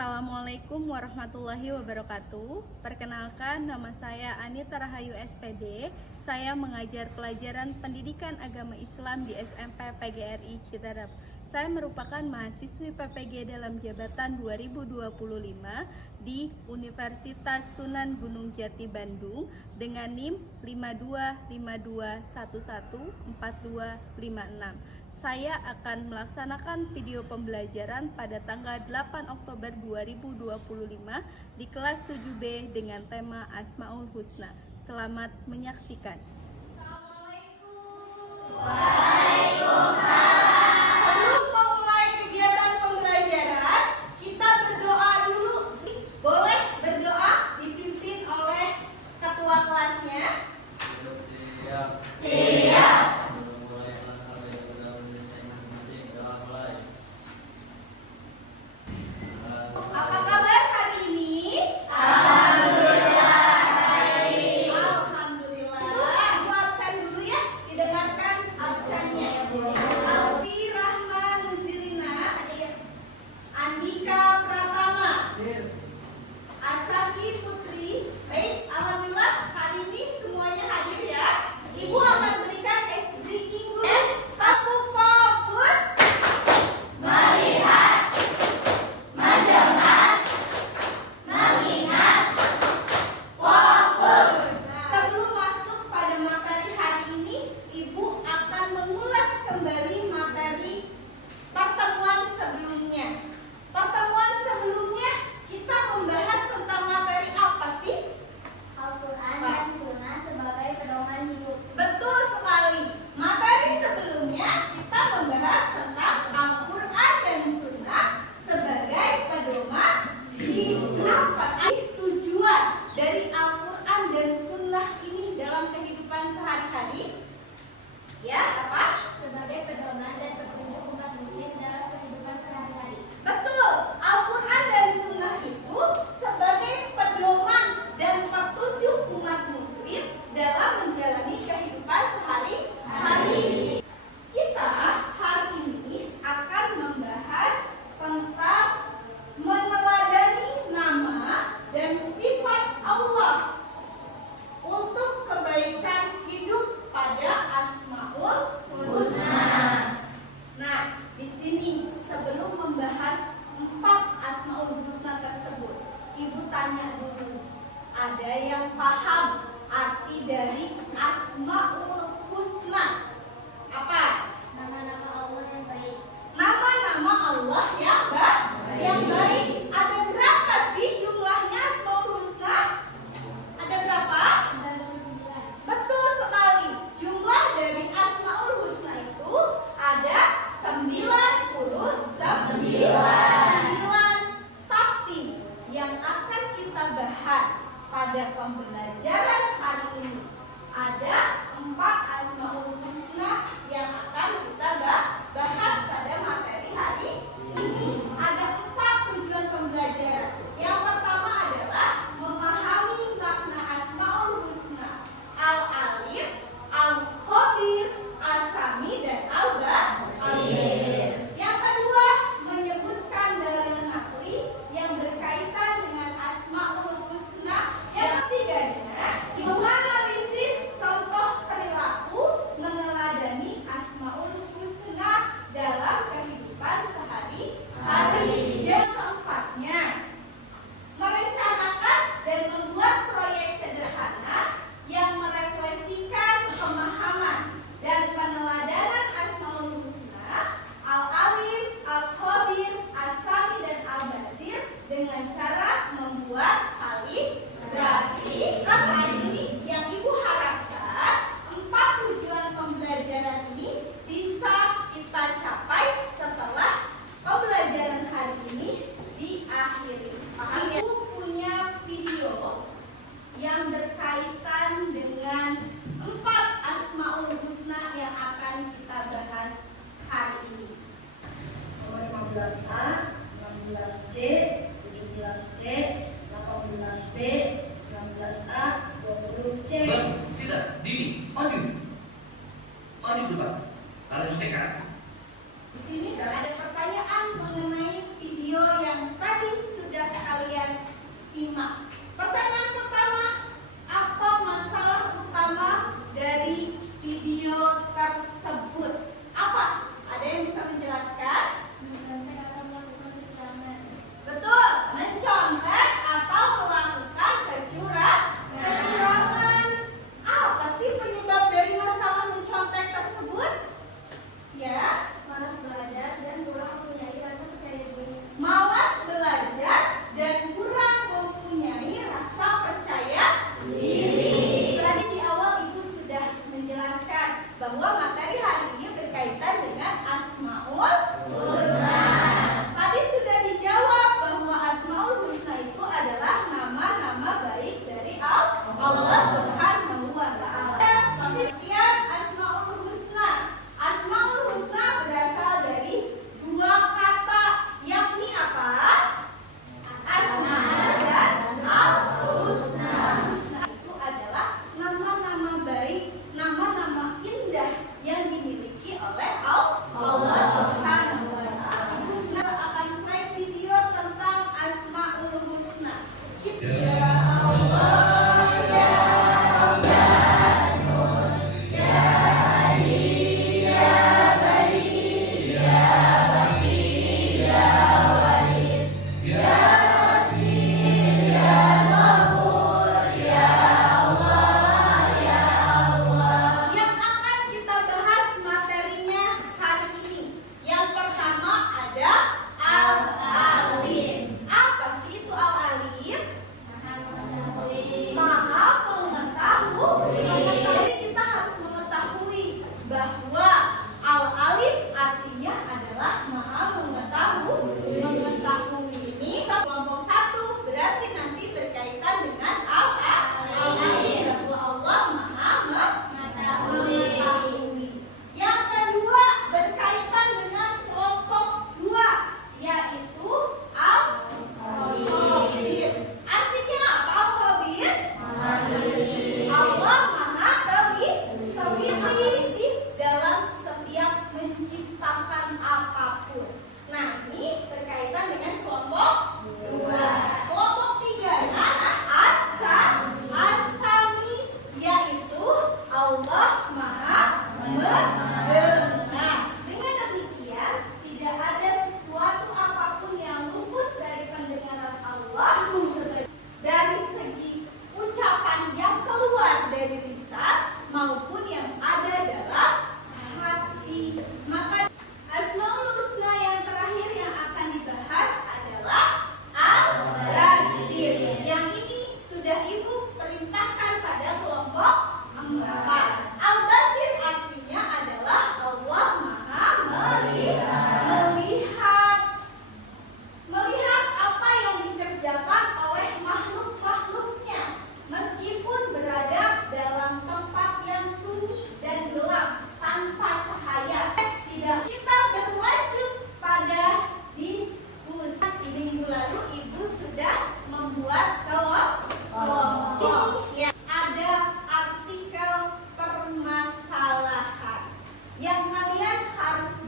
Assalamualaikum warahmatullahi wabarakatuh. Perkenalkan, nama saya Anita Rahayu SPD. Saya mengajar pelajaran Pendidikan Agama Islam di SMP PGRI Citerep. Saya merupakan mahasiswi PPG dalam jabatan 2025 di Universitas Sunan Gunung Jati Bandung dengan NIM 5252114256. Saya akan melaksanakan video pembelajaran pada tanggal 8 Oktober 2025 di kelas 7B dengan tema Asmaul Husna. Selamat menyaksikan. Assalamualaikum. Sebelum memulai kegiatan pembelajaran, kita berdoa dulu. Boleh berdoa dipimpin oleh ketua kelasnya? Siap. Apa kabar hari ini? Alhamdulillah. Bu absen dulu ya, didengarkan absennya.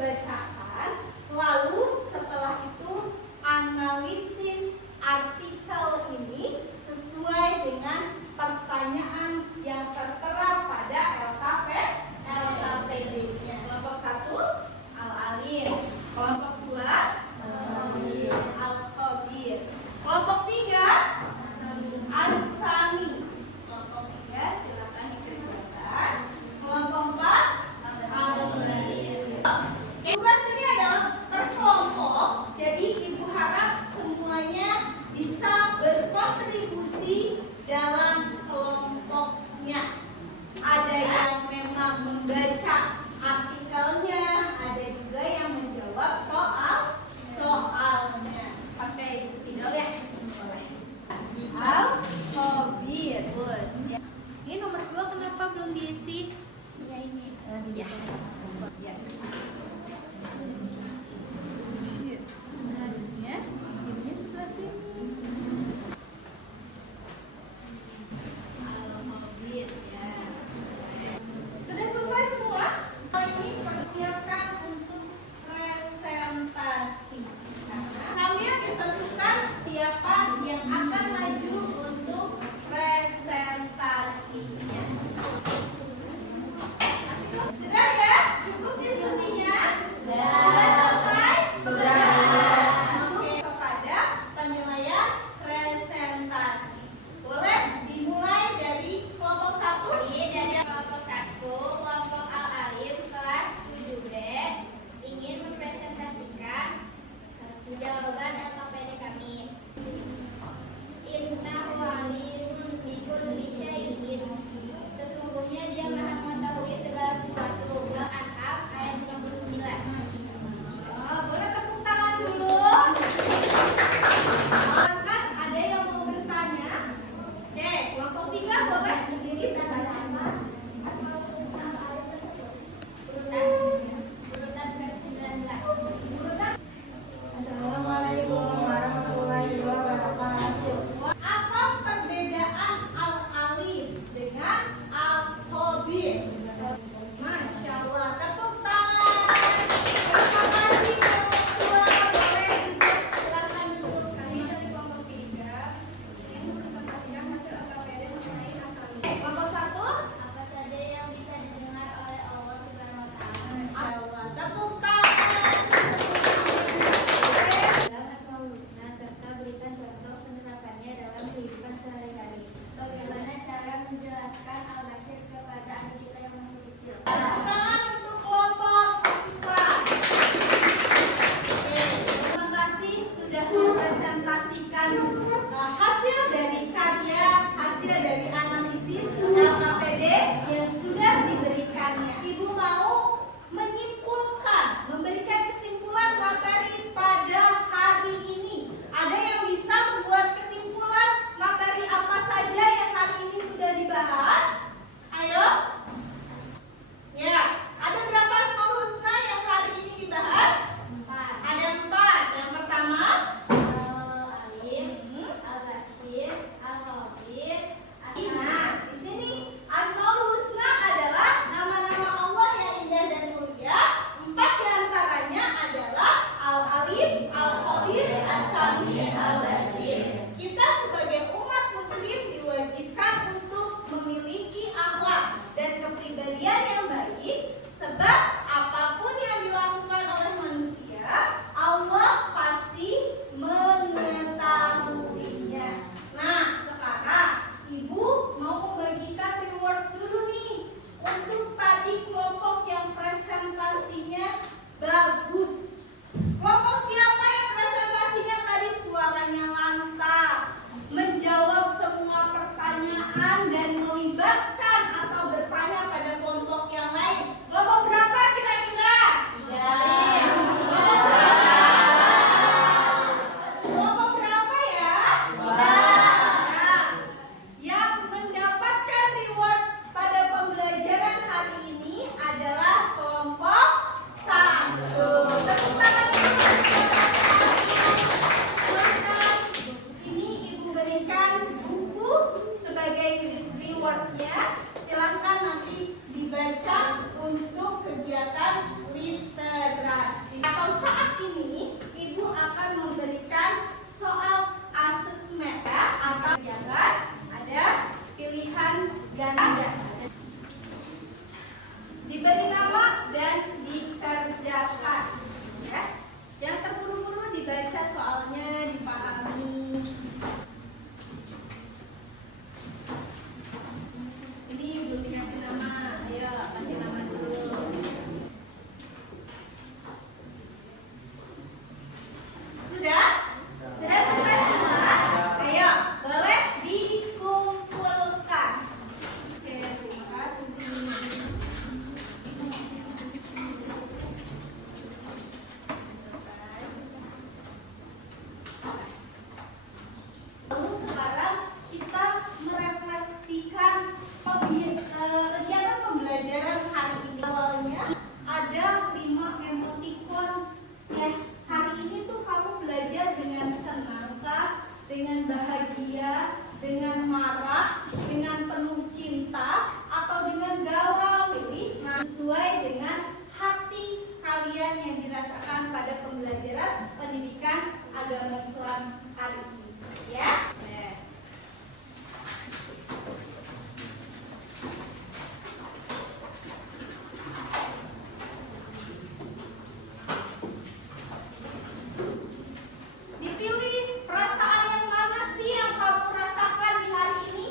bacaan, lalu setelah itu analisis artikel ini sesuai dengan pertanyaan yang tertera pada LKPD-nya. Kelompok 1 Al-Alim, kelompok 2 Al-Khabir, kelompok 3 As-Sami, kelompok 3 silakan dikerjakan, kelompok 4 Al-Ghaib. pada pembelajaran pendidikan agama Islam hari ini. Ya. Nah. Dipilih perasaan yang mana sih yang kamu rasakan di hari ini?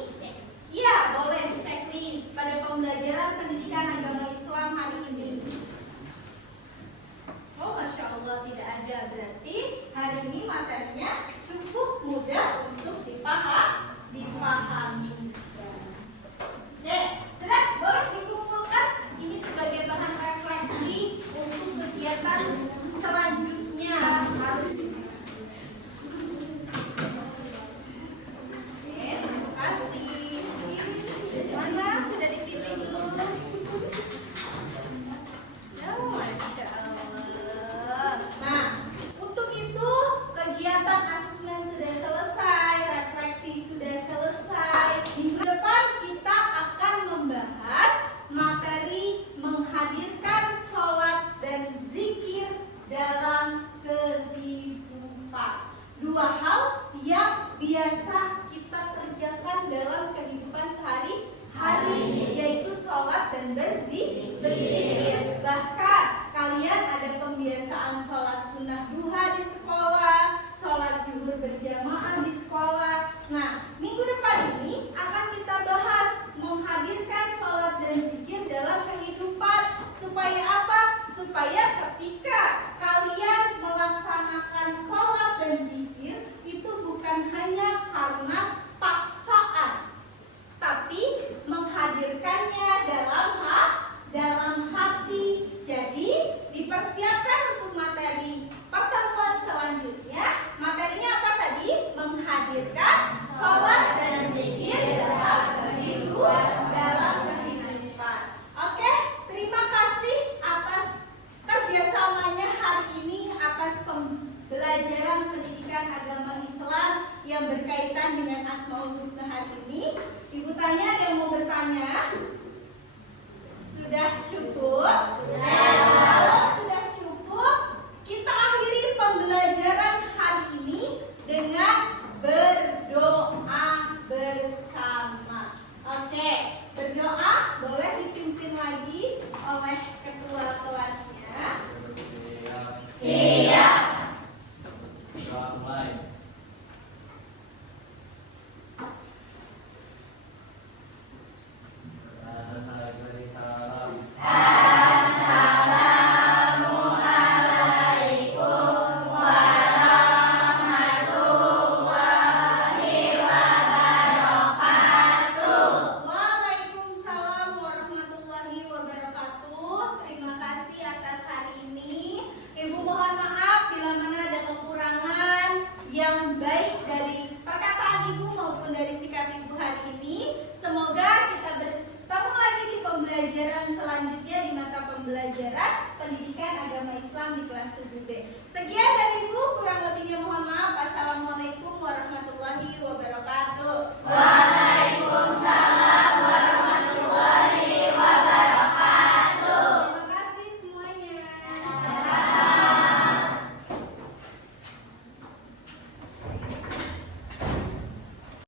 Ya, boleh di checklist pada pembelajaran pendidikan agama Islam hari ini. Oh, Masya Allah, tidak ada. Berarti hari ini materinya cukup mudah untuk dipahami. Oke, sudah boleh dikumpulkan. Ini sebagai bahan refleksi untuk kegiatan selanjutnya. Harus terima kasih. Mana sudah dipilih belum? Oh, Masya Allah. Nah, untuk itu kegiatan asesmen sudah selesai, refleksi sudah selesai. Minggu depan kita akan membahas materi menghadirkan sholat dan zikir dalam kehidupan. Dua hal yang biasa kita kerjakan dalam kehidupan sehari-hari, yaitu sholat dan berzikir. Bahkan kalian ada pembiasaan sholat sunnah duha di sekolah, sholat zuhur berjamaah di sekolah. Nah, minggu depan ini akan kita bahas menghadirkan sholat dan zikir dalam kehidupan. Supaya apa? Supaya ketika kalian melaksanakan sholat dan zikir itu bukan hanya karena paksaan, tapi menghadirkannya dalam hati. Jadi dipersiapkan untuk materi pertemuan selanjutnya. Materinya apa tadi? Menghadirkan sholat dan zikir dalam kehidupan. Oke, terima kasih atas kerjasamanya hari ini atas pembelajaran pendidikan agama Islam yang berkaitan dengan Asmaul Husna hari ini. Ibu tanya, ada yang mau bertanya? Sudah cukup? Kalau sudah cukup, kita akhiri pembelajaran hari ini dengan berdoa bersama. Oke, berdoa boleh dipimpin lagi oleh ketua kelasnya. Siap. Mulai. Waalaikumsalam warahmatullahi wabarakatuh. Terima kasih atas hari ini. Ibu mohon maaf bila mana ada kekurangan yang baik dari perkataan ibu maupun dari sikap ibu hari ini. Semoga kita bertemu lagi di pembelajaran selanjutnya di mata pembelajaran pendidikan agama Islam di kelas 7B. Sekian dari ibu.